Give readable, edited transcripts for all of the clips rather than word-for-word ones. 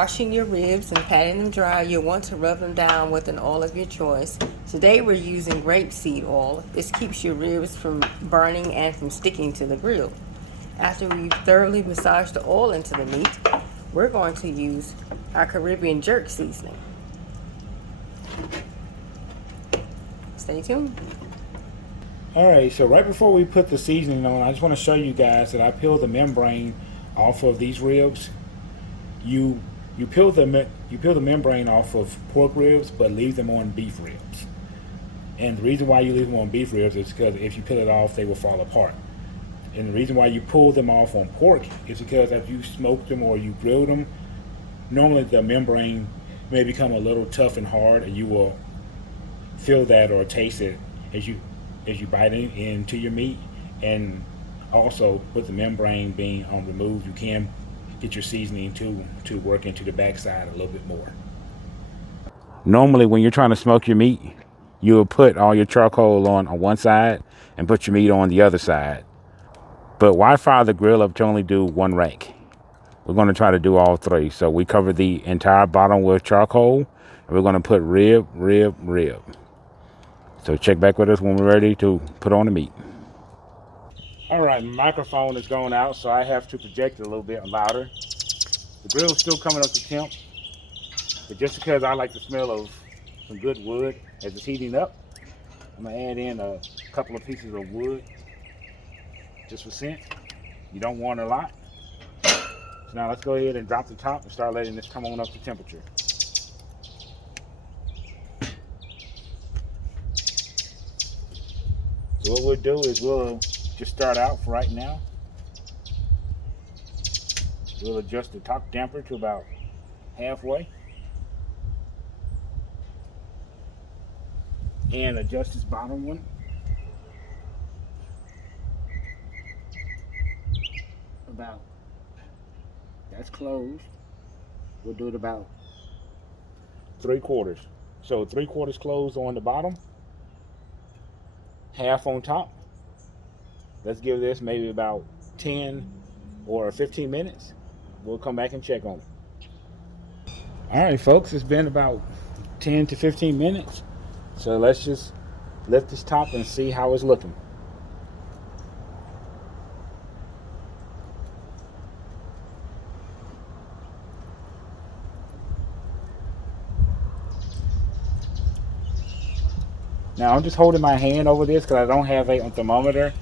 washing your ribs and patting them dry, you'll want to rub them down with an oil of your choice. Today we're using grapeseed oil. This keeps your ribs from burning and from sticking to the grill. After we've thoroughly massaged the oil into the meat, we're going to use our Caribbean jerk seasoning. Stay tuned. Alright, so right before we put the seasoning on, I just want to show you guys that I peeled the membrane off of these ribs. You peel the membrane off of pork ribs, but leave them on beef ribs. And the reason why you leave them on beef ribs is because if you peel it off, they will fall apart. And the reason why you pull them off on pork is because after you smoke them or you grill them, normally the membrane may become a little tough and hard, and you will feel that or taste it as you bite it into your meat. And also with the membrane being removed, you can get your seasoning to work into the backside a little bit more. Normally when you're trying to smoke your meat, you will put all your charcoal on one side and put your meat on the other side. But why fire the grill up to only do one rack? We're going to try to do all three. So we cover the entire bottom with charcoal, and we're going to put rib. So check back with us when we're ready to put on the meat. All right, my microphone is going out, so I have to project it a little bit louder. The grill's still coming up to temp, but just because I like the smell of some good wood as it's heating up, I'm gonna add in a couple of pieces of wood just for scent. You don't want a lot. So now let's go ahead and drop the top and start letting this come on up to temperature. So what we'll do is we'll just start out for right now. We'll adjust the top damper to about halfway and adjust this bottom one about, that's closed. We'll do it about 3/4. So 3/4 closed on the bottom, half on top. Let's give this maybe about 10 or 15 minutes. We'll come back and check on it. All right, folks, it's been about 10 to 15 minutes. So let's just lift this top and see how it's looking. Now I'm just holding my hand over this because I don't have a thermometer,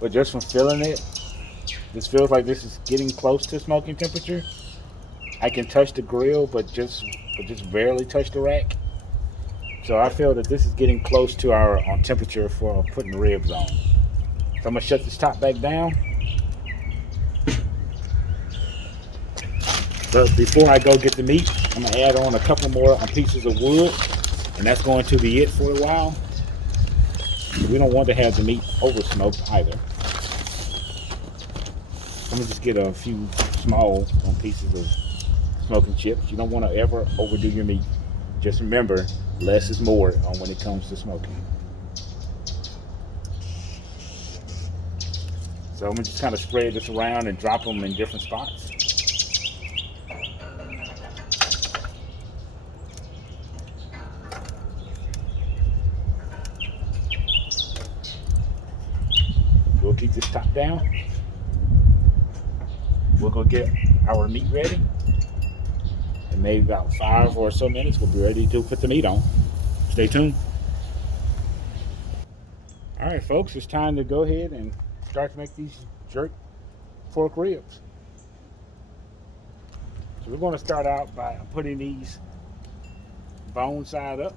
but just from feeling it, this feels like this is getting close to smoking temperature. I can touch the grill, but just barely touch the rack. So I feel that this is getting close to our temperature for putting the ribs on. So I'm gonna shut this top back down. But before I go get the meat, I'm gonna add on a couple more pieces of wood, and that's going to be it for a while. We don't want to have the meat over smoked either. I'm gonna just get a few small pieces of smoking chips. You don't want to ever overdo your meat. Just remember, less is more when it comes to smoking. So I'm gonna just kind of spread this around and drop them in different spots. We'll keep this top down. We'll go get our meat ready. And maybe about 5 or so minutes, we'll be ready to put the meat on. Stay tuned. All right, folks, it's time to go ahead and start to make these jerk pork ribs. So we're going to start out by putting these bone side up.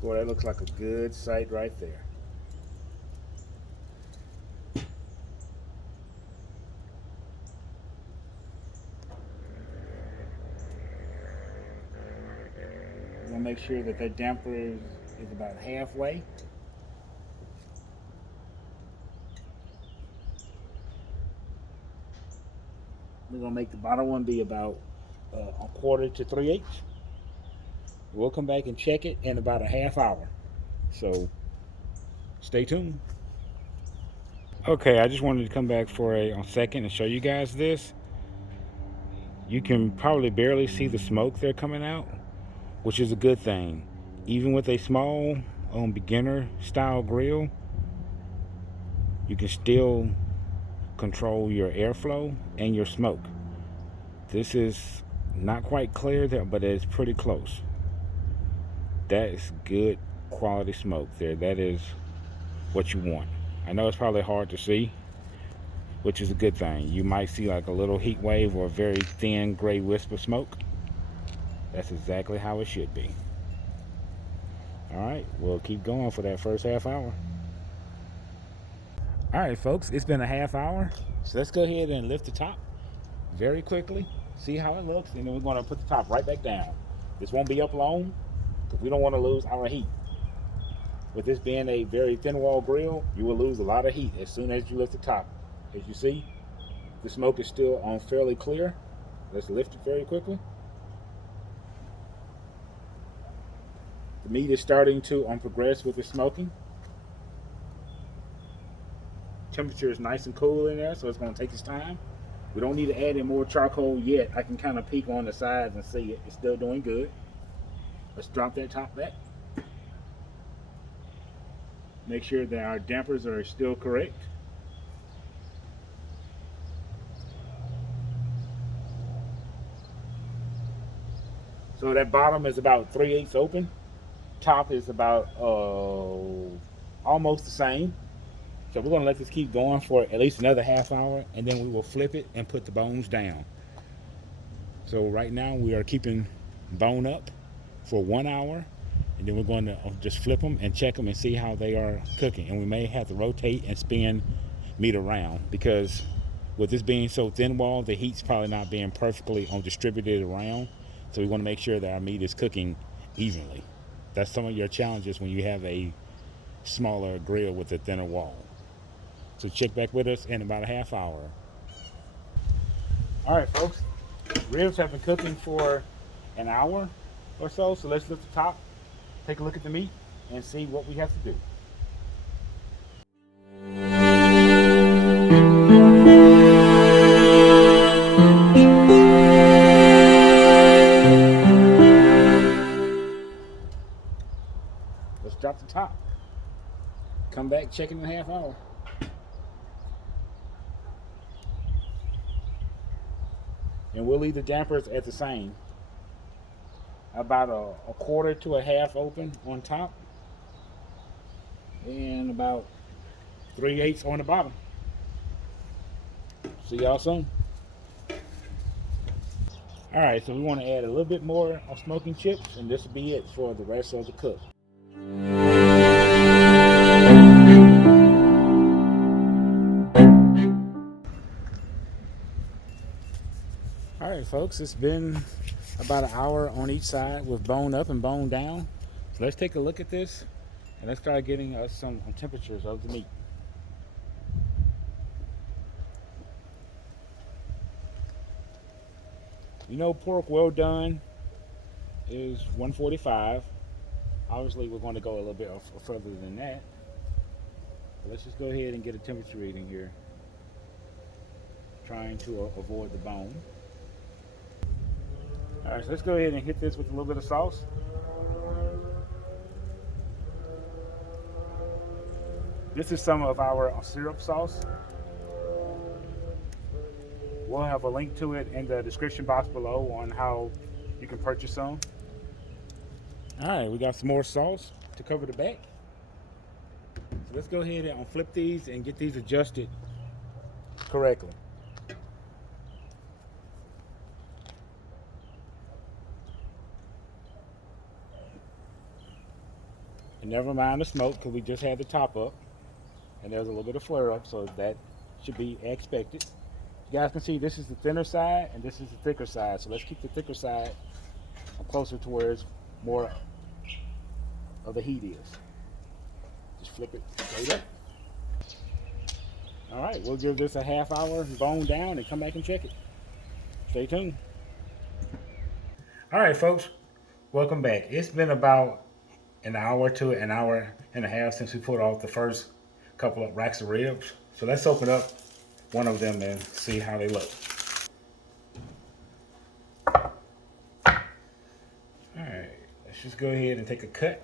Boy, that looks like a good sight right there. We're going to make sure that that damper is about halfway. We're going to make the bottom one be about 1/4 to 3/8. We'll come back and check it in about a half hour. So stay tuned. Okay, I just wanted to come back for a second and show you guys this. You can probably barely see the smoke there coming out, which is a good thing. Even with a small beginner style grill, you can still control your airflow and your smoke. This is not quite clear there, but it's pretty close. That is good quality smoke there. That is what you want. I know it's probably hard to see, which is a good thing. You might see like a little heat wave or a very thin gray wisp of smoke. That's exactly how it should be. All right, we'll keep going for that first half hour. All right, folks, it's been a half hour. So let's go ahead and lift the top very quickly, see how it looks, and then we're going to put the top right back down. This won't be up long because we don't want to lose our heat. With this being a very thin wall grill, you will lose a lot of heat as soon as you lift the top. As you see, the smoke is still on fairly clear. Let's lift it very quickly. The meat is starting to progress with the smoking. Temperature is nice and cool in there, so it's going to take its time. We don't need to add in more charcoal yet. I can kind of peek on the sides and see it. It's still doing good. Let's drop that top back. Make sure that our dampers are still correct. So that bottom is about 3/8 open. Top is about almost the same. So we're gonna let this keep going for at least another half hour, and then we will flip it and put the bones down. So right now we are keeping bone up for 1 hour, and then we're going to just flip them and check them and see how they are cooking. And we may have to rotate and spin meat around because with this being so thin walled, the heat's probably not being perfectly distributed around. So we want to make sure that our meat is cooking evenly. That's some of your challenges when you have a smaller grill with a thinner wall. So check back with us in about a half hour. All right, folks. Ribs have been cooking for an hour or so. So let's lift the top, take a look at the meat, and see what we have to do. Let's drop the top. Come back, check it in a half hour. And we'll leave the dampers at the same. About a quarter to a half open on top. And about 3/8 on the bottom. See y'all soon. Alright, so we want to add a little bit more of smoking chips, and this will be it for the rest of the cook. Alright folks, it's been about an hour on each side with bone up and bone down. So let's take a look at this and let's start getting us some temperatures of the meat. You know, pork well done is 145. Obviously we're going to go a little bit further than that. But let's just go ahead and get a temperature reading here, trying to avoid the bone. Alright, so let's go ahead and hit this with a little bit of sauce. This is some of our syrup sauce. We'll have a link to it in the description box below on how you can purchase some. Alright, we got some more sauce to cover the back. So let's go ahead and flip these and get these adjusted correctly. And never mind the smoke because we just had the top up and there's a little bit of flare up, so that should be expected. You guys can see this is the thinner side and this is the thicker side, so let's keep the thicker side closer to where it's more of the heat is. Just flip it straight up. All right, we'll give this a half hour bone down and come back and check it. Stay tuned. All right, folks, welcome back. It's been about an hour to an hour and a half since we put off the first couple of racks of ribs. So let's open up one of them and see how they look. Alright, let's just go ahead and take a cut.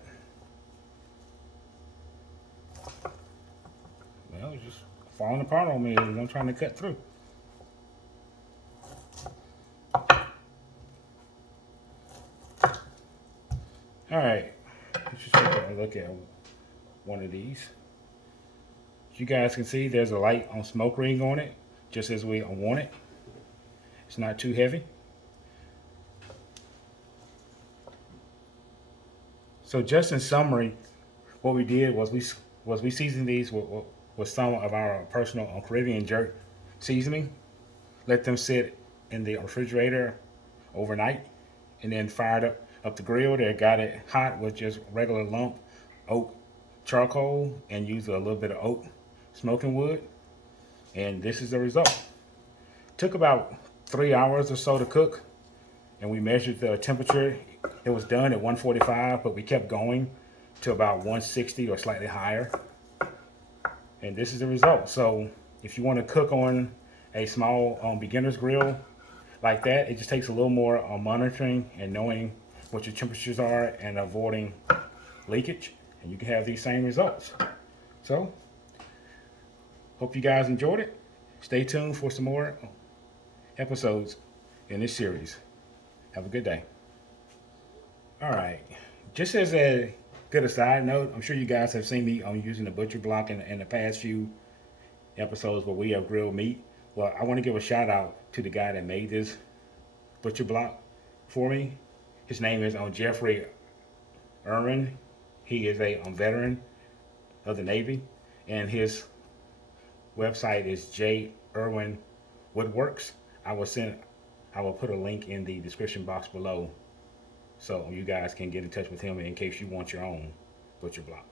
Well, it's just falling apart on me as I'm trying to cut through. Alright, let's just take a look at one of these. As you guys can see, there's a light on smoke ring on it, just as we want it. It's not too heavy. So just in summary, what we did was we seasoned these with some of our personal Caribbean jerk seasoning. Let them sit in the refrigerator overnight, and then fired up the grill there. Got it hot with just regular lump oak charcoal, and used a little bit of oak smoking wood. And this is the result. Took about 3 hours or so to cook, and we measured the temperature. It was done at 145, but we kept going to about 160 or slightly higher. And this is the result. So if you want to cook on a small beginner's grill like that, it just takes a little more monitoring and knowing what your temperatures are and avoiding leakage, and you can have these same results. So hope you guys enjoyed it. Stay tuned for some more episodes in this series. Have a good day. All right, just as a good aside note, I'm sure you guys have seen me using the butcher block in the past few episodes where we have grilled meat. Well, I want to give a shout out to the guy that made this butcher block for me. His name is Jeffrey Irwin. He is a veteran of the Navy, and his website is J. Irwin Woodworks. I will put a link in the description box below, so you guys can get in touch with him in case you want your own butcher block.